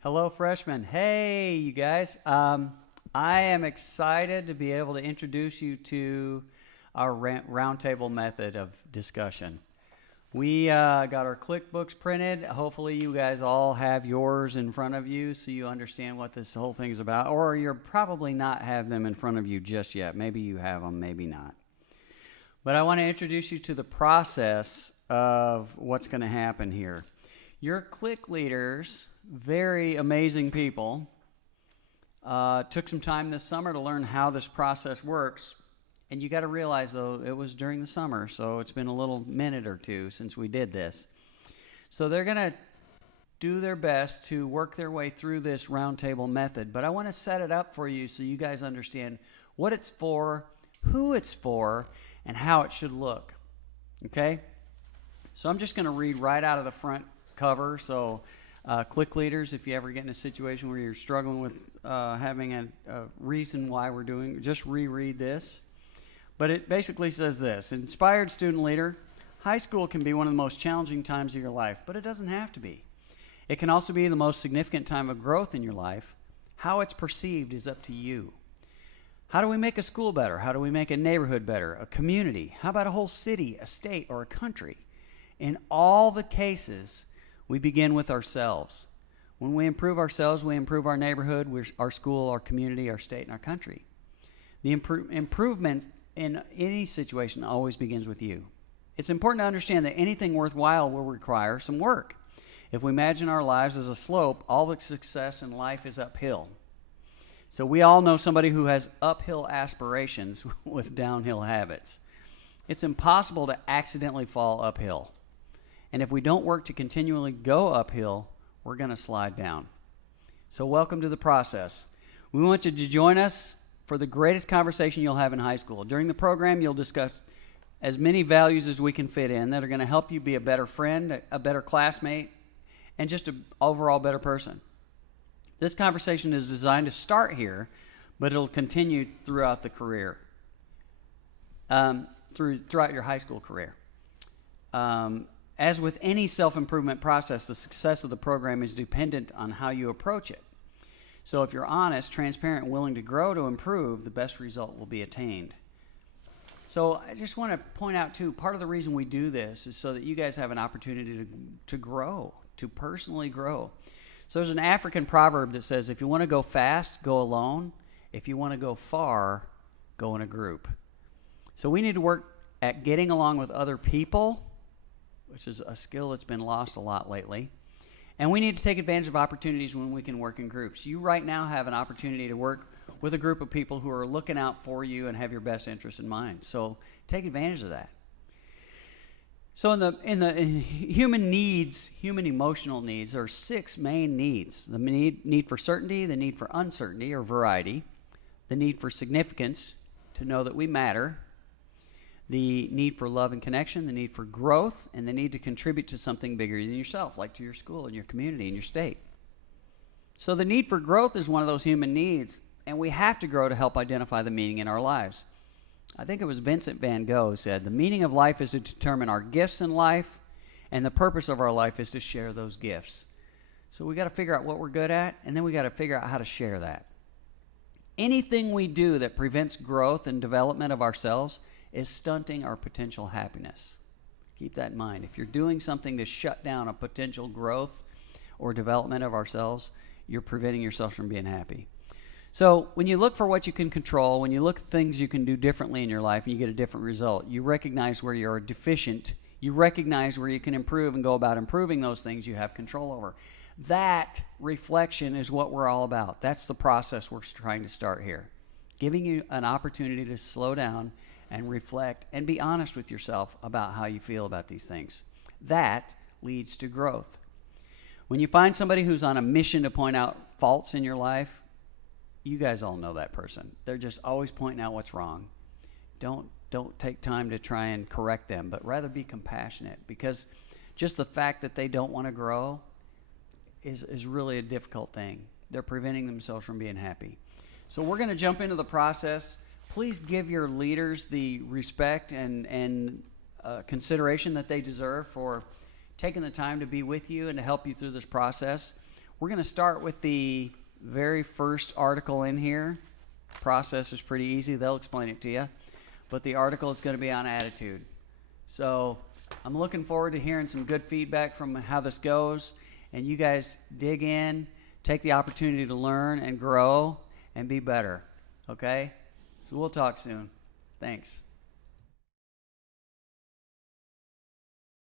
Hello, freshmen. Hey, you guys. I am excited to be able to introduce you to our roundtable method of discussion. We got our CLIC books printed. Hopefully, you guys all have yours in front of you so you understand what this whole thing is about. Or you're probably not have them in front of you just yet. Maybe you have them, maybe not. But I want to introduce you to the process of what's going to happen here. Your CLIC leaders, very amazing people, took some time this summer to learn how this process works. And you got to realize, though, it was during the summer, so it's been a little minute or two since we did this. So they're going to do their best to work their way through this roundtable method. But I want to set it up for you so you guys understand what it's for, who it's for, and how it should look. Okay? So I'm just going to read right out of the front cover. So CLIC leaders, if you ever get in a situation where you're struggling with having a reason why we're doing, just reread this. But it basically says this: inspired student leader, high school can be one of the most challenging times of your life, but it doesn't have to be. It can also be the most significant time of growth in your life. How it's perceived is up to you. How do we make a school better? How do we make a neighborhood better, a community? How about a whole city, a state, or a country? In all the cases, we begin with ourselves. When we improve ourselves, we improve our neighborhood, our school, our community, our state, and our country. The improvement in any situation always begins with you. It's important to understand that anything worthwhile will require some work. If we imagine our lives as a slope, all the success in life is uphill. So we all know somebody who has uphill aspirations with downhill habits. It's impossible to accidentally fall uphill. And if we don't work to continually go uphill, we're going to slide down. So welcome to the process. We want you to join us for the greatest conversation you'll have in high school. During the program, you'll discuss as many values as we can fit in that are going to help you be a better friend, a better classmate, and just an overall better person. This conversation is designed to start here, but it'll continue throughout the career, throughout your high school career. As with any self-improvement process, the success of the program is dependent on how you approach it. So if you're honest, transparent, and willing to grow to improve, the best result will be attained. So I just want to point out, too, part of the reason we do this is so that you guys have an opportunity to grow, to personally grow. So there's an African proverb that says, if you want to go fast, go alone. If you want to go far, go in a group. So we need to work at getting along with other people, which is a skill that's been lost a lot lately. And we need to take advantage of opportunities when we can work in groups. You right now have an opportunity to work with a group of people who are looking out for you and have your best interest in mind. So take advantage of that. So in human needs, human emotional needs, there are 6 main needs. The need for certainty, the need for uncertainty or variety, the need for significance, to know that we matter, the need for love and connection, the need for growth, and the need to contribute to something bigger than yourself, like to your school and your community and your state. So the need for growth is one of those human needs, and we have to grow to help identify the meaning in our lives. I think it was Vincent van Gogh who said, the meaning of life is to determine our gifts in life, and the purpose of our life is to share those gifts. So we got to figure out what we're good at, and then we got to figure out how to share that. Anything we do that prevents growth and development of ourselves is stunting our potential happiness. Keep that in mind. If you're doing something to shut down a potential growth or development of ourselves, you're preventing yourself from being happy. So when you look for what you can control, when you look at things you can do differently in your life and you get a different result, you recognize where you're deficient, you recognize where you can improve and go about improving those things you have control over. That reflection is what we're all about. That's the process we're trying to start here. Giving you an opportunity to slow down and reflect and be honest with yourself about how you feel about these things. That leads to growth. When you find somebody who's on a mission to point out faults in your life, you guys all know that person. They're just always pointing out what's wrong. Don't take time to try and correct them, but rather be compassionate, because just the fact that they don't want to grow is really a difficult thing. They're preventing themselves from being happy. So we're going to jump into the process. Please give your leaders the respect and consideration that they deserve for taking the time to be with you and to help you through this process. We're going to start with the very first article in here. Process is pretty easy. They'll explain it to you. But the article is going to be on attitude. So I'm looking forward to hearing some good feedback from how this goes. And you guys dig in, take the opportunity to learn and grow and be better. Okay? So we'll talk soon. Thanks.